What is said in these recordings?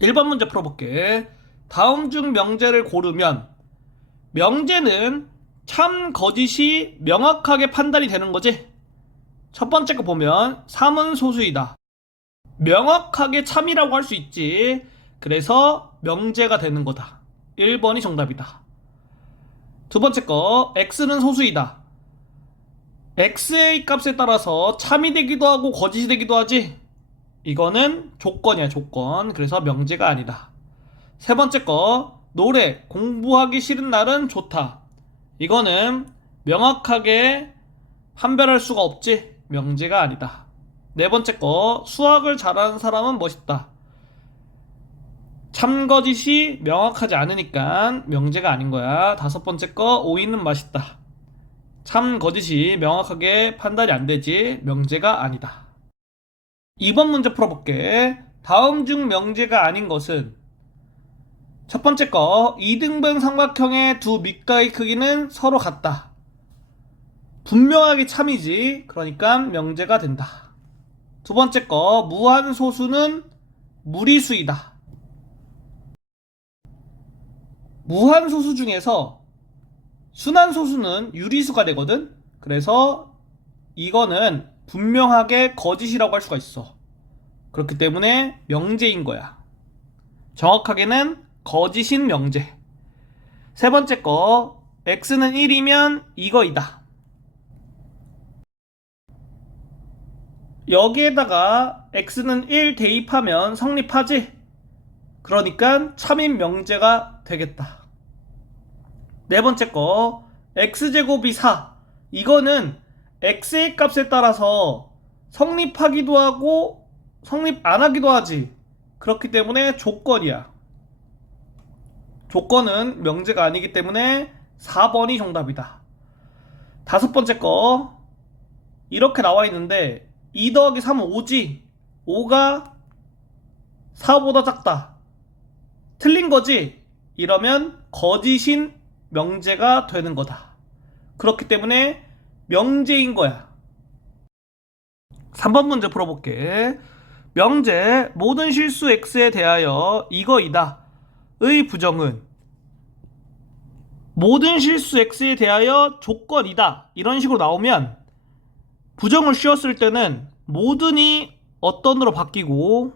1번 문제 풀어볼게. 다음 중 명제를 고르면 명제는 참, 거짓이 명확하게 판단이 되는 거지? 첫 번째 거 보면 3은 소수이다. 명확하게 참이라고 할 수 있지. 그래서 명제가 되는 거다. 1번이 정답이다. 두 번째 거 x는 소수이다. x의 값에 따라서 참이 되기도 하고 거짓이 되기도 하지. 이거는 조건이야, 조건. 그래서 명제가 아니다. 세 번째 거 노래 공부하기 싫은 날은 좋다. 이거는 명확하게 판별할 수가 없지. 명제가 아니다. 네 번째 거 수학을 잘하는 사람은 멋있다. 참거짓이 명확하지 않으니까 명제가 아닌 거야. 다섯 번째 거 오이는 맛있다. 참거짓이 명확하게 판단이 안 되지. 명제가 아니다. 2번 문제 풀어볼게. 다음 중 명제가 아닌 것은 첫 번째 거 2등분 삼각형의 두 밑가의 크기는 서로 같다. 분명하게 참이지. 그러니까 명제가 된다. 두 번째 거 무한소수는 무리수이다. 무한소수 중에서 순환소수는 유리수가 되거든. 그래서 이거는 분명하게 거짓이라고 할 수가 있어. 그렇기 때문에 명제인 거야. 정확하게는 거짓인 명제. 세 번째 거 x는 1이면 이거이다. 여기에다가 x는 1 대입하면 성립하지? 그러니까 참인 명제가 되겠다. 네 번째 거 x제곱이 4. 이거는 x의 값에 따라서 성립하기도 하고 성립 안 하기도 하지. 그렇기 때문에 조건이야. 조건은 명제가 아니기 때문에 4번이 정답이다. 다섯 번째 거 이렇게 나와 있는데 2 더하기 3은 5지. 5가 4보다 작다. 틀린 거지? 이러면 거짓인 명제가 되는 거다. 그렇기 때문에 명제인 거야. 3번 문제 풀어볼게. 명제 모든 실수 x에 대하여 이거이다 의 부정은 모든 실수 x에 대하여 조건이다 이런 식으로 나오면 부정을 씌웠을 때는 모든이 어떤으로 바뀌고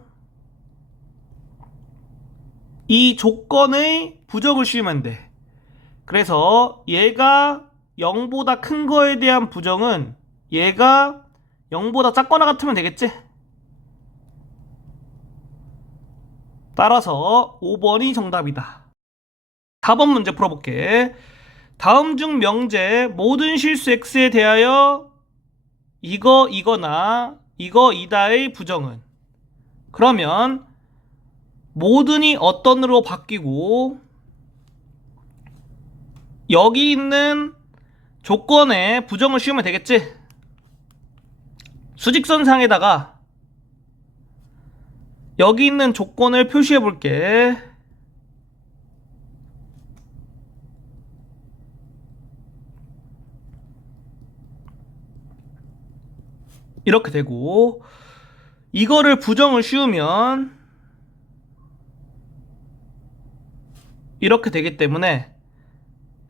이 조건의 부정을 씌우면 돼. 그래서 얘가 0보다 큰 거에 대한 부정은 얘가 0보다 작거나 같으면 되겠지? 따라서 5번이 정답이다. 4번 문제 풀어볼게. 다음 중 명제 모든 실수 x에 대하여 이거나 이거이다의 부정은 그러면 모든이 어떤으로 바뀌고 여기 있는 조건에 부정을 씌우면 되겠지? 수직선상에다가 여기 있는 조건을 표시해 볼게. 이렇게 되고 이거를 부정을 씌우면 이렇게 되기 때문에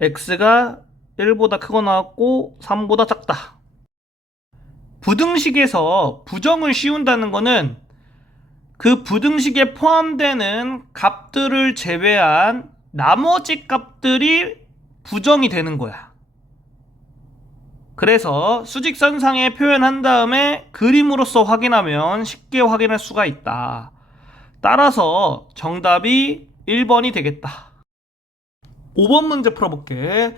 x가 1보다 크거나 같고 3보다 작다. 부등식에서 부정을 씌운다는 거는 그 부등식에 포함되는 값들을 제외한 나머지 값들이 부정이 되는 거야. 그래서 수직선상에 표현한 다음에 그림으로써 확인하면 쉽게 확인할 수가 있다. 따라서 정답이 1번이 되겠다. 5번 문제 풀어볼게.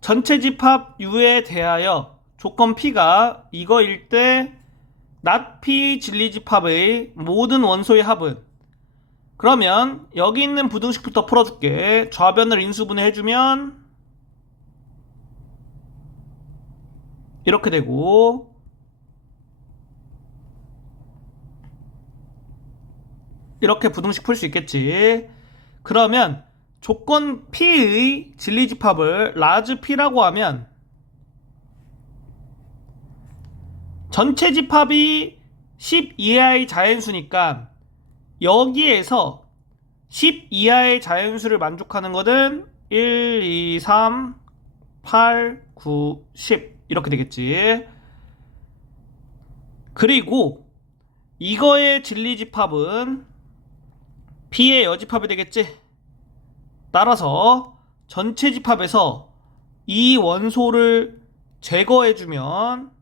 전체 집합 U에 대하여 조건 P가 이거일 때 not P 진리집합의 모든 원소의 합은 그러면 여기 있는 부등식부터 풀어줄게. 좌변을 인수분해 해주면 이렇게 되고 이렇게 부등식 풀 수 있겠지. 그러면 조건 P의 진리집합을 large P라고 하면 전체 집합이 10 이하의 자연수니까 여기에서 10 이하의 자연수를 만족하는 것은 1, 2, 3, 8, 9, 10 이렇게 되겠지. 그리고 이거의 진리집합은 B의 여집합이 되겠지. 따라서 전체 집합에서 이 원소를 제거해주면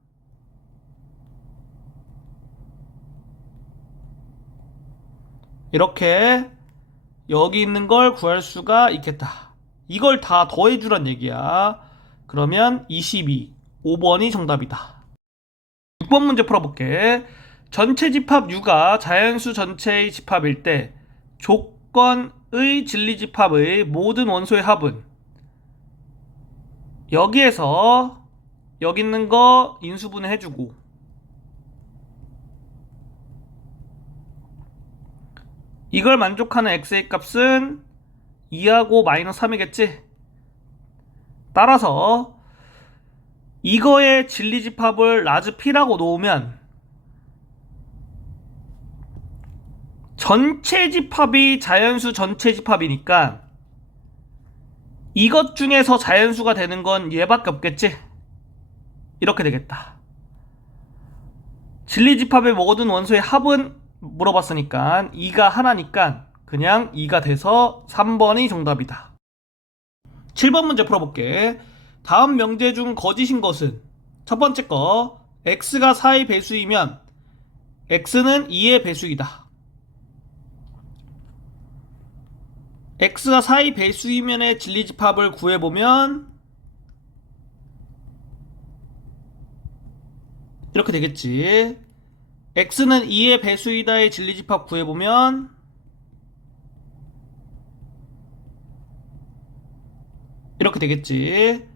이렇게 여기 있는 걸 구할 수가 있겠다. 이걸 다 더해주란 얘기야. 그러면 22, 5번이 정답이다. 6번 문제 풀어볼게. 전체 집합 U가 자연수 전체의 집합일 때 조건의 진리집합의 모든 원소의 합은 여기에서 여기 있는 거 인수분해 해주고 이걸 만족하는 x의 값은 2하고 마이너스 3이겠지? 따라서 이거의 진리집합을 라즈 P라고 놓으면 전체 집합이 자연수 전체 집합이니까 이것 중에서 자연수가 되는 건 얘밖에 없겠지? 이렇게 되겠다. 진리집합의 모든 원소의 합은 물어봤으니까 2가 하나니까 그냥 2가 돼서 3번이 정답이다. 7번 문제 풀어볼게. 다음 명제 중 거짓인 것은 첫 번째 거 x가 4의 배수이면 x는 2의 배수이다. x가 4의 배수이면의 진리집합을 구해보면 이렇게 되겠지. x는 2의 배수이다의 진리집합 구해보면 이렇게 되겠지.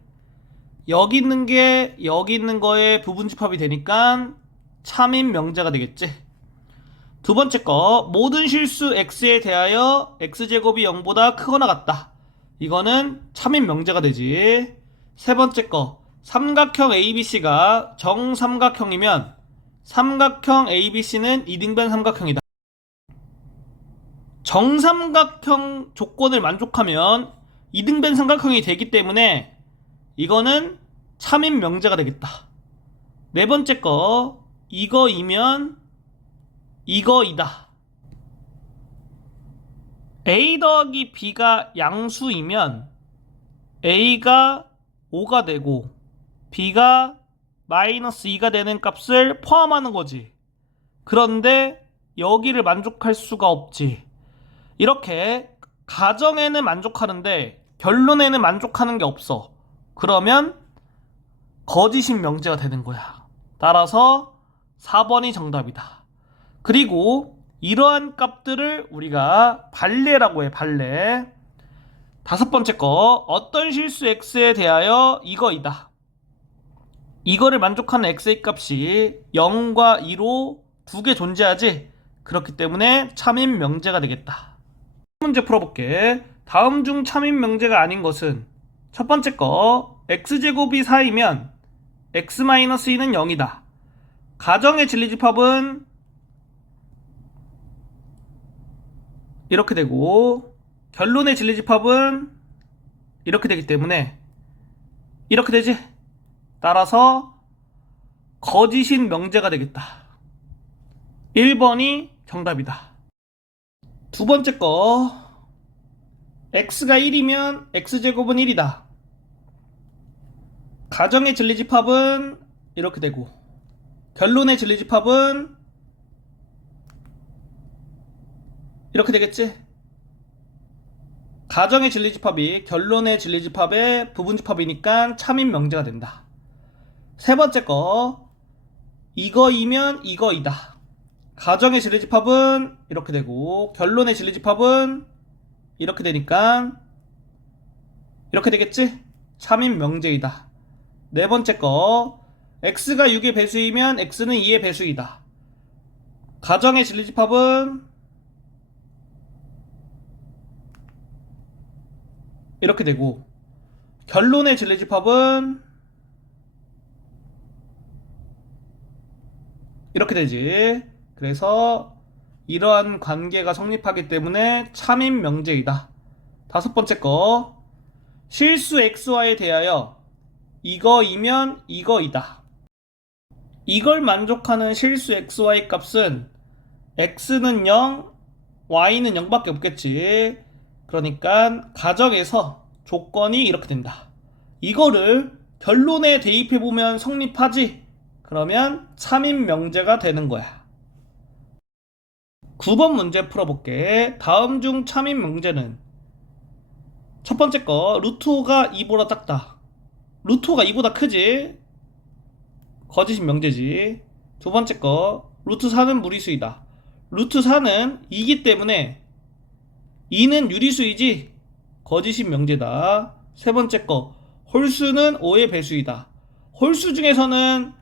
여기 있는 게 여기 있는 거의 부분집합이 되니까 참인 명제가 되겠지. 두 번째 거 모든 실수 x에 대하여 x제곱이 0보다 크거나 같다. 이거는 참인 명제가 되지. 세 번째 거 삼각형 ABC가 정삼각형이면 삼각형 ABC는 이등변 삼각형이다. 정삼각형 조건을 만족하면 이등변 삼각형이 되기 때문에 이거는 참인 명제가 되겠다. 네 번째 거 이거이면 이거이다. A 더하기 B가 양수이면 A가 5가 되고 B가 마이너스 2가 되는 값을 포함하는 거지. 그런데 여기를 만족할 수가 없지. 이렇게 가정에는 만족하는데 결론에는 만족하는 게 없어. 그러면 거짓인 명제가 되는 거야. 따라서 4번이 정답이다. 그리고 이러한 값들을 우리가 발레라고 해. 발레. 다섯 번째 거 어떤 실수 x에 대하여 이거이다. 이거를 만족하는 x의 값이 0과 2로 두 개 존재하지. 그렇기 때문에 참인 명제가 되겠다. 문제 풀어볼게. 다음 중 참인 명제가 아닌 것은 첫 번째 거 x제곱이 4이면 x-2는 0이다. 가정의 진리집합은 이렇게 되고 결론의 진리집합은 이렇게 되기 때문에 이렇게 되지. 따라서 거짓인 명제가 되겠다. 1번이 정답이다. 두 번째 거 x가 1이면 x제곱은 1이다. 가정의 진리집합은 이렇게 되고 결론의 진리집합은 이렇게 되겠지. 가정의 진리집합이 결론의 진리집합의 부분집합이니까 참인 명제가 된다. 세 번째 거 이거이면 이거이다. 가정의 진리집합은 이렇게 되고 결론의 진리집합은 이렇게 되니까 이렇게 되겠지. 참인 명제이다. 네 번째 거 x가 6의 배수이면 x는 2의 배수이다. 가정의 진리집합은 이렇게 되고 결론의 진리집합은 이렇게 되지. 그래서 이러한 관계가 성립하기 때문에 참인 명제이다. 다섯 번째 거, 실수 xy에 대하여 이거이면 이거이다. 이걸 만족하는 실수 xy 값은 x는 0, y는 0밖에 없겠지. 그러니까 가정에서 조건이 이렇게 된다. 이거를 결론에 대입해보면 성립하지? 그러면 참인 명제가 되는 거야. 9번 문제 풀어볼게. 다음 중 참인 명제는 첫 번째 거, 루트 5가 2보다 작다. 루트 5가 2보다 크지? 거짓인 명제지. 두 번째 거, 루트 4는 무리수이다. 루트 4는 2기 때문에 2는 유리수이지? 거짓인 명제다. 세 번째 거, 홀수는 5의 배수이다. 홀수 중에서는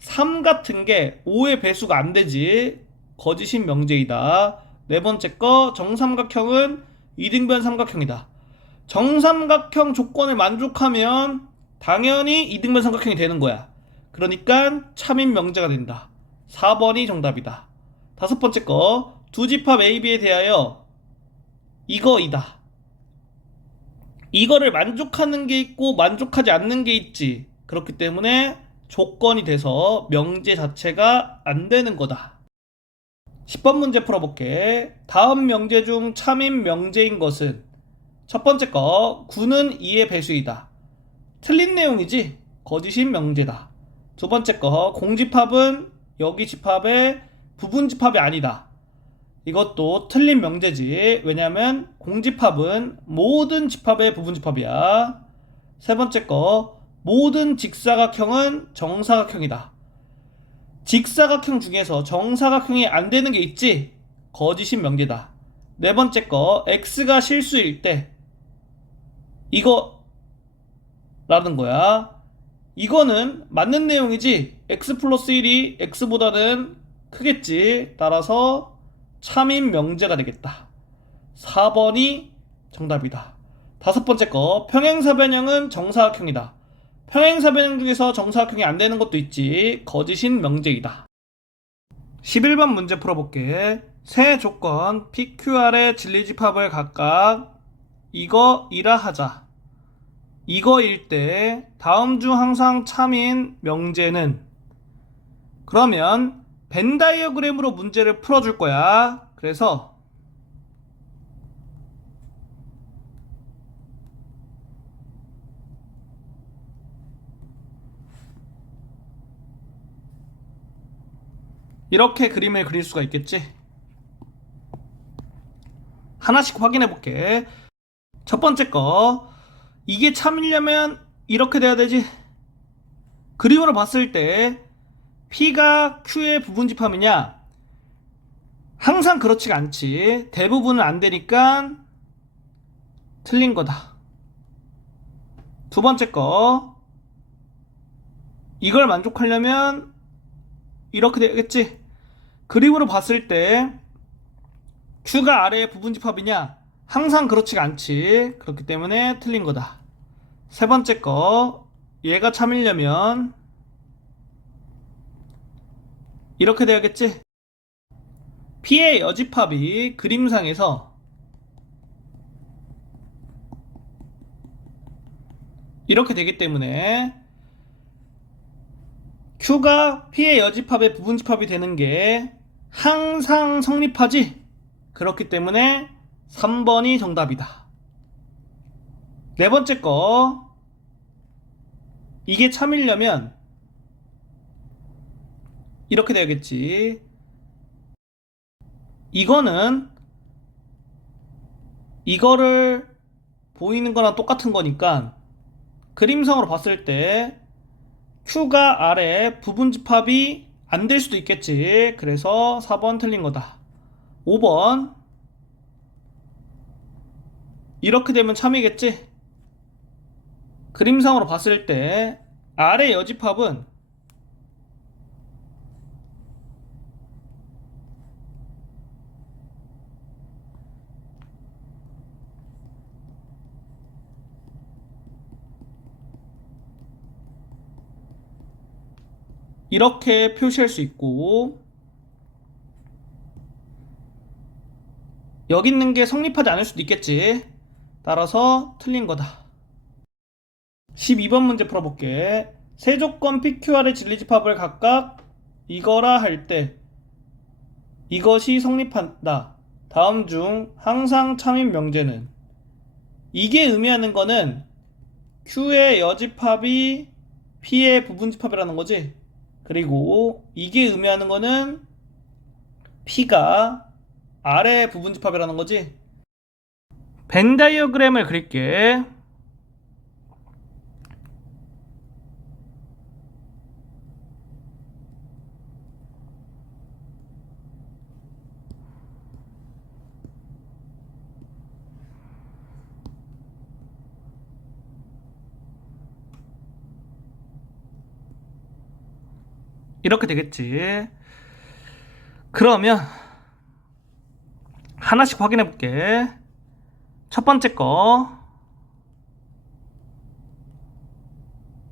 3 같은 게 5의 배수가 안 되지? 거짓인 명제이다. 네 번째 거, 정삼각형은 이등변 삼각형이다. 정삼각형 조건을 만족하면 당연히 이등변 삼각형이 되는 거야. 그러니까 참인 명제가 된다. 4번이 정답이다. 다섯 번째 거, 두 집합 AB에 대하여 이거이다. 이거를 만족하는 게 있고 만족하지 않는 게 있지. 그렇기 때문에 조건이 돼서 명제 자체가 안 되는 거다. 10번 문제 풀어볼게. 다음 명제 중 참인 명제인 것은 첫 번째 거, 9는 2의 배수이다. 틀린 내용이지? 거짓인 명제다. 두 번째 거, 공집합은 여기 집합의 부분 집합이 아니다. 이것도 틀린 명제지. 왜냐면 공집합은 모든 집합의 부분 집합이야. 세 번째 거, 모든 직사각형은 정사각형이다. 직사각형 중에서 정사각형이 안 되는 게 있지? 거짓인 명제다. 네 번째 거, x가 실수일 때 이거 라는 거야. 이거는 맞는 내용이지? x 플러스 1이 x보다는 크겠지. 따라서 참인 명제가 되겠다. 4번이 정답이다. 다섯 번째 거, 평행사변형은 정사각형이다. 평행사변형 중에서 정사각형이 안 되는 것도 있지. 거짓인 명제이다. 11번 문제 풀어볼게. 세 조건 PQR의 진리집합을 각각 이거이라 하자. 이거일 때 다음 중 항상 참인 명제는, 그러면 벤 다이어그램으로 문제를 풀어줄 거야. 그래서 이렇게 그림을 그릴 수가 있겠지. 하나씩 확인해 볼게. 첫 번째 거, 이게 참이려면 이렇게 돼야 되지. 그림으로 봤을 때 P가 Q의 부분 집합이냐? 항상 그렇지가 않지. 대부분은 안 되니까 틀린 거다. 두 번째 거, 이걸 만족하려면 이렇게 되겠지. 그림으로 봤을 때 Q가 R의 부분 집합이냐? 항상 그렇지가 않지. 그렇기 때문에 틀린 거다. 세 번째 거, 얘가 참이려면 이렇게 돼야겠지. P의 여집합이 그림상에서 이렇게 되기 때문에 Q가 P의 여집합의 부분집합이 되는 게 항상 성립하지. 그렇기 때문에 3번이 정답이다. 네 번째 거, 이게 참이려면 이렇게 돼야겠지. 이거는 이거를 보이는 거랑 똑같은 거니까 그림상으로 봤을 때 Q가 R의 부분집합이 안 될 수도 있겠지. 그래서 4번 틀린 거다. 5번, 이렇게 되면 참이겠지. 그림상으로 봤을 때 R의 여집합은 이렇게 표시할 수 있고, 여기 있는 게 성립하지 않을 수도 있겠지. 따라서 틀린 거다. 12번 문제 풀어볼게. 세조건 PQR의 진리집합을 각각 이거라 할 때 이것이 성립한다. 다음 중 항상 참인 명제는? 이게 의미하는 거는 Q의 여집합이 P의 부분집합이라는 거지. 그리고 이게 의미하는 거는 P가 R의 부분집합이라는 거지. 벤 다이어그램을 그릴게. 이렇게 되겠지. 그러면 하나씩 확인해 볼게. 첫 번째 거,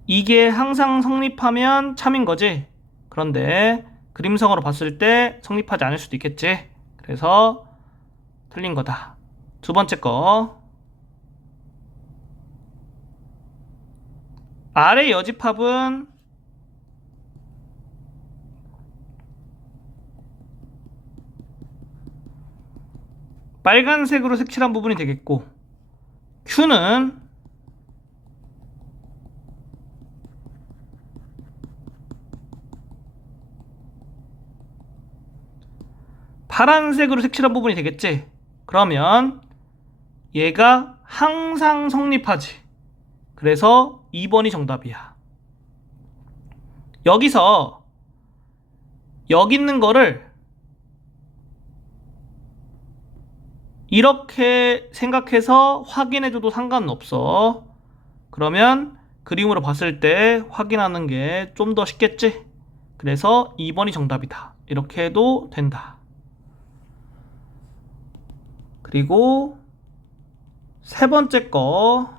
이게 항상 성립하면 참인 거지. 그런데 그림성으로 봤을 때 성립하지 않을 수도 있겠지. 그래서 틀린 거다. 두 번째 거, R의 여집합은 빨간색으로 색칠한 부분이 되겠고, Q는 파란색으로 색칠한 부분이 되겠지. 그러면 얘가 항상 성립하지. 그래서 2번이 정답이야. 여기서 여기 있는 거를 이렇게 생각해서 확인해줘도 상관은 없어. 그러면 그림으로 봤을 때 확인하는 게 좀 더 쉽겠지? 그래서 2번이 정답이다. 이렇게 해도 된다. 그리고 세 번째 거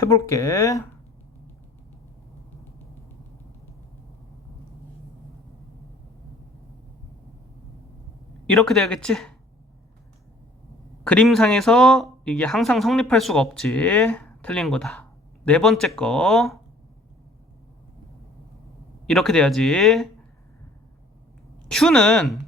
해볼게. 이렇게 돼야겠지? 그림상에서 이게 항상 성립할 수가 없지. 틀린 거다. 네 번째 거 이렇게 돼야지. Q는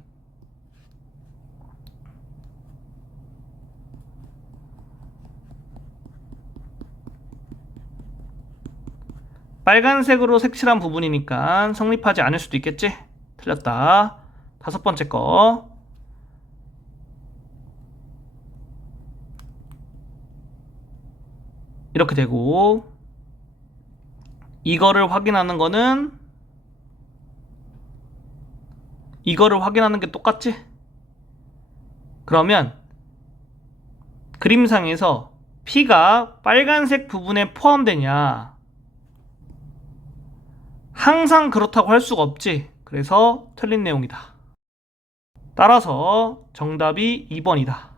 빨간색으로 색칠한 부분이니까 성립하지 않을 수도 있겠지? 틀렸다. 다섯 번째 거 이렇게 되고, 이거를 확인하는 게 똑같지? 그러면 그림상에서 P가 빨간색 부분에 포함되냐? 항상 그렇다고 할 수가 없지. 그래서 틀린 내용이다. 따라서 정답이 2번이다.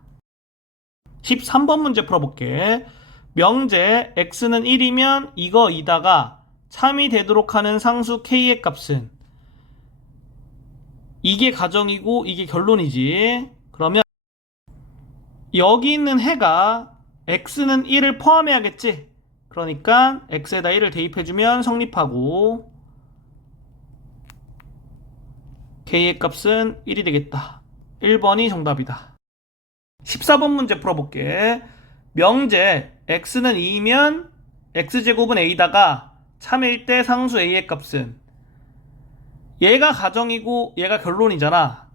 13번 문제 풀어볼게. 명제 x는 1이면 이거 2다가 참이 되도록 하는 상수 k의 값은? 이게 가정이고 이게 결론이지. 그러면 여기 있는 해가 x는 1을 포함해야겠지. 그러니까 x에다 1을 대입해주면 성립하고 k의 값은 1이 되겠다. 1번이 정답이다. 14번 문제 풀어볼게. 명제 x는 2이면 x제곱은 a다가 참일 때 상수 a의 값은? 얘가 가정이고 얘가 결론이잖아.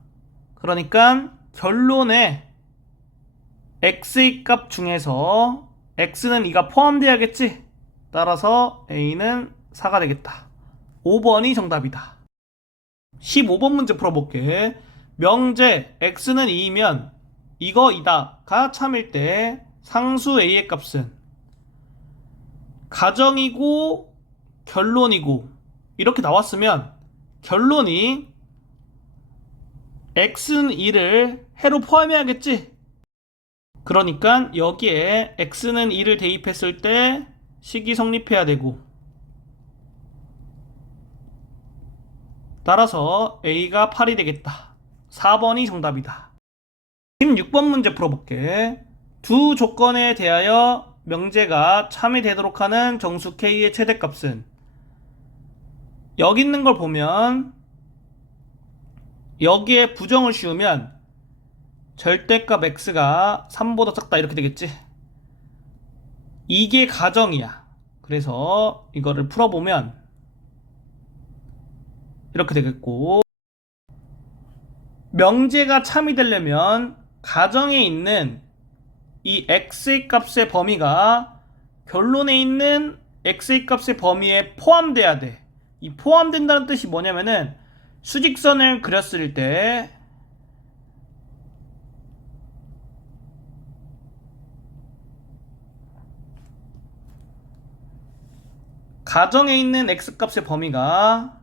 그러니까 결론에 x의 값 중에서 x는 2가 포함돼야겠지. 따라서 a는 4가 되겠다. 5번이 정답이다. 15번 문제 풀어볼게. 명제 x는 2이면 이거 2다가 참일 때 상수 a의 값은? 가정이고 결론이고 이렇게 나왔으면 결론이 x는 2를 해로 포함해야겠지. 그러니까 여기에 x는 2를 대입했을 때 식이 성립해야 되고, 따라서 a가 8이 되겠다. 4번이 정답이다. 16번 문제 풀어볼게. 두 조건에 대하여 명제가 참이 되도록 하는 정수 K의 최대값은, 여기 있는 걸 보면 여기에 부정을 씌우면 절대값 x가 3보다 작다 이렇게 되겠지. 이게 가정이야. 그래서 이거를 풀어보면 이렇게 되겠고, 명제가 참이 되려면 가정에 있는 이 x의 값의 범위가 결론에 있는 x의 값의 범위에 포함돼야 돼. 이 포함된다는 뜻이 뭐냐면은 수직선을 그렸을 때 가정에 있는 x값의 범위가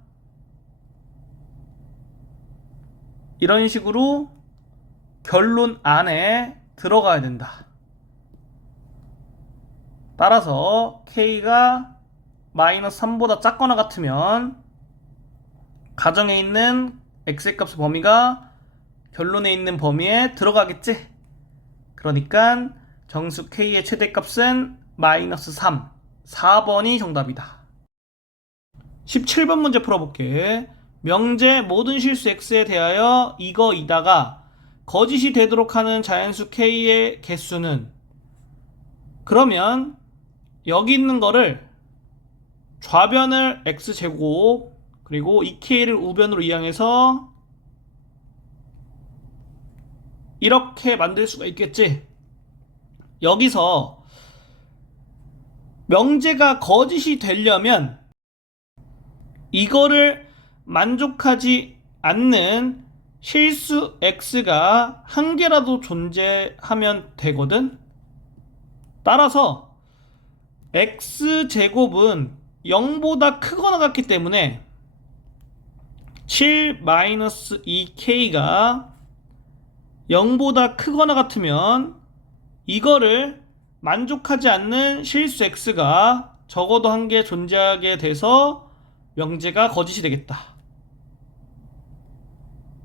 이런 식으로 결론 안에 들어가야 된다. 따라서 k가 마이너스 3보다 작거나 같으면 가정에 있는 x의 값의 범위가 결론에 있는 범위에 들어가겠지. 그러니까 정수 k의 최대값은 마이너스 3, 4번이 정답이다. 17번 문제 풀어볼게. 명제 모든 실수 x에 대하여 이거이다가 거짓이 되도록 하는 자연수 k의 개수는, 그러면 여기 있는 거를 좌변을 x제곱 그리고 이 k를 우변으로 이항해서 이렇게 만들 수가 있겠지. 여기서 명제가 거짓이 되려면 이거를 만족하지 않는 실수 x가 한 개라도 존재하면 되거든. 따라서 x제곱은 0보다 크거나 같기 때문에 7-2k가 0보다 크거나 같으면 이거를 만족하지 않는 실수 x가 적어도 한 개 존재하게 돼서 명제가 거짓이 되겠다.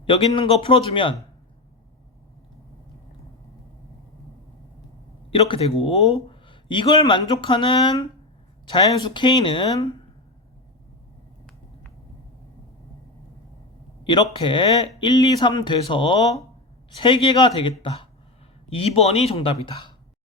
여기 있는 거 풀어주면 이렇게 되고, 이걸 만족하는 자연수 k는 이렇게 1, 2, 3 돼서 3개가 되겠다. 2번이 정답이다.